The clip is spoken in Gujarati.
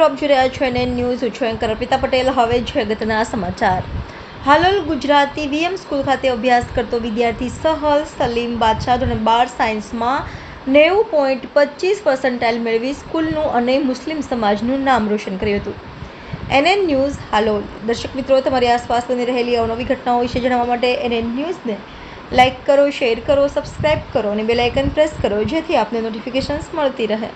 મિત્રો, આપ જોઈ રહ્યા છો NN ન્યૂઝ. હું છું એન્કર અર્પિતા પટેલ. હવે છે અગત્યના સમાચાર. હાલોલ ગુજરાતી VM સ્કૂલ ખાતે અભ્યાસ કરતો વિદ્યાર્થી સહલ સલીમ બાદશાહ ધોરણ 12 સાયન્સમાં 90.25% મેળવી સ્કૂલનું અને મુસ્લિમ સમાજનું નામ રોશન કર્યું હતું. NN news Halol. દર્શક મિત્રો, તમારી આસપાસ બની રહેલી અવનવી ઘટનાઓ વિશે જાણવા માટે NN ન્યૂઝને લાઇક કરો, શેર કરો, સબસ્ક્રાઇબ કરો અને બેલ આઇકન પ્રેસ કરો, જેથી આપને નોટિફિકેશન્સ મળતી રહે.